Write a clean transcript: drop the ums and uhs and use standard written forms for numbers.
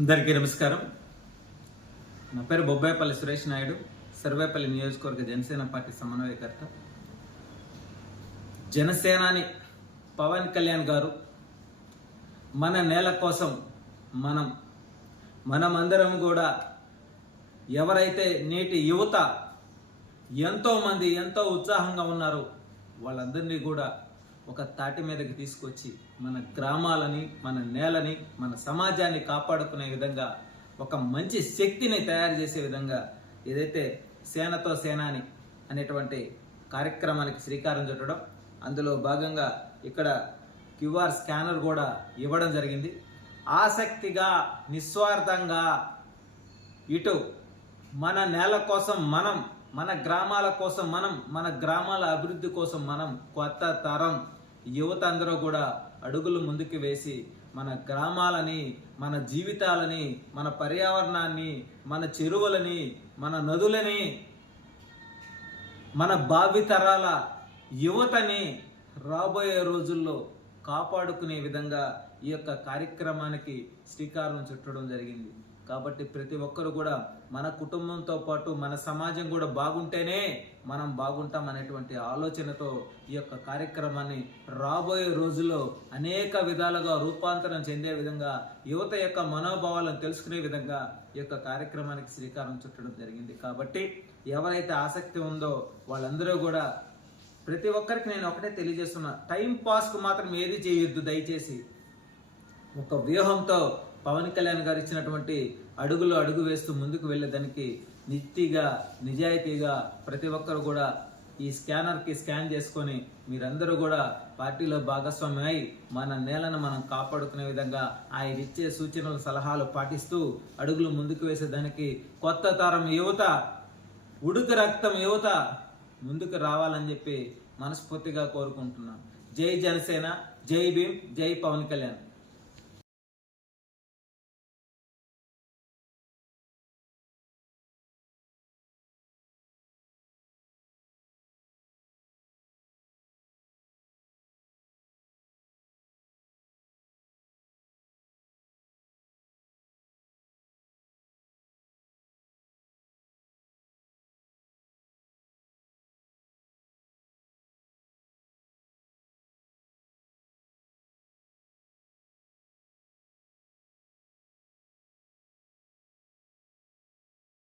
అందరికీ నమస్కారం. నా పేరు బొబ్బాయిపల్లి సురేష్ నాయుడు, సర్వేపల్లి నియోజకవర్గ జనసేన పార్టీ సమన్వయకర్త. జనసేనాని పవన్ కళ్యాణ్ గారు మన నేల కోసం మనమందరం కూడా ఎవరైతే నేటి యువత ఎంతోమంది ఎంతో ఉత్సాహంగా ఉన్నారో వాళ్ళందరినీ కూడా ఒక తాటి మీదకి తీసుకొచ్చి మన గ్రామాలని, మన నేలని, మన సమాజాన్ని కాపాడుకునే విధంగా ఒక మంచి శక్తిని తయారు చేసే విధంగా ఏదైతే సేనతో సేనాని అనేటువంటి కార్యక్రమానికి శ్రీకారం చుట్టడం, అందులో భాగంగా ఇక్కడ క్యూఆర్ స్కానర్ కూడా ఇవ్వడం జరిగింది. ఆసక్తిగా, నిస్వార్థంగా ఇటు మన నేల కోసం మన గ్రామాల కోసం మన గ్రామాల అభివృద్ధి కోసం కొత్త తరం యువత అందరూ కూడా అడుగులు ముందుకు వేసి మన గ్రామాలని, మన జీవితాలని, మన పర్యావరణాన్ని, మన చెరువులని, మన నదులని, మన భావితరాల యువతని రాబోయే రోజుల్లో కాపాడుకునే విధంగా ఈ యొక్క కార్యక్రమానికి శ్రీకారం చుట్టడం జరిగింది. కాబట్టి ప్రతి ఒక్కరు కూడా మన కుటుంబంతో పాటు మన సమాజం కూడా బాగుంటేనే మనం బాగుంటాం అనేటువంటి ఆలోచనతో ఈ యొక్క కార్యక్రమాన్ని రాబోయే రోజుల్లో అనేక విధాలుగా రూపాంతరం చెందే విధంగా, యువత యొక్క మనోభావాలను తెలుసుకునే విధంగా ఈ యొక్క కార్యక్రమానికి శ్రీకారం చుట్టడం జరిగింది. కాబట్టి ఎవరైతే ఆసక్తి ఉందో వాళ్ళందరూ కూడా, ప్రతి ఒక్కరికి నేను ఒకటే తెలియజేస్తున్నా, టైం పాస్కు మాత్రం ఏది చేయొద్దు. దయచేసి ఒక వ్యూహంతో పవన్ కళ్యాణ్ గారు ఇచ్చినటువంటి అడుగు వేస్తూ ముందుకు వెళ్ళేదానికి నిజాయితీగా ప్రతి ఒక్కరు కూడా ఈ స్కానర్కి స్కాన్ చేసుకొని మీరందరూ కూడా పార్టీలో భాగస్వామ్యం అయి మన నేలను మనం కాపాడుకునే విధంగా ఆయన ఇచ్చే సూచనలు, సలహాలు పాటిస్తూ అడుగులు ముందుకు వేసేదానికి కొత్త తరం యువత, ఉడుకు రక్తం యువత ముందుకు రావాలని చెప్పి మనస్ఫూర్తిగా కోరుకుంటున్నాం. జై జనసేన, జై భీమ్, జై పవన్ కళ్యాణ్.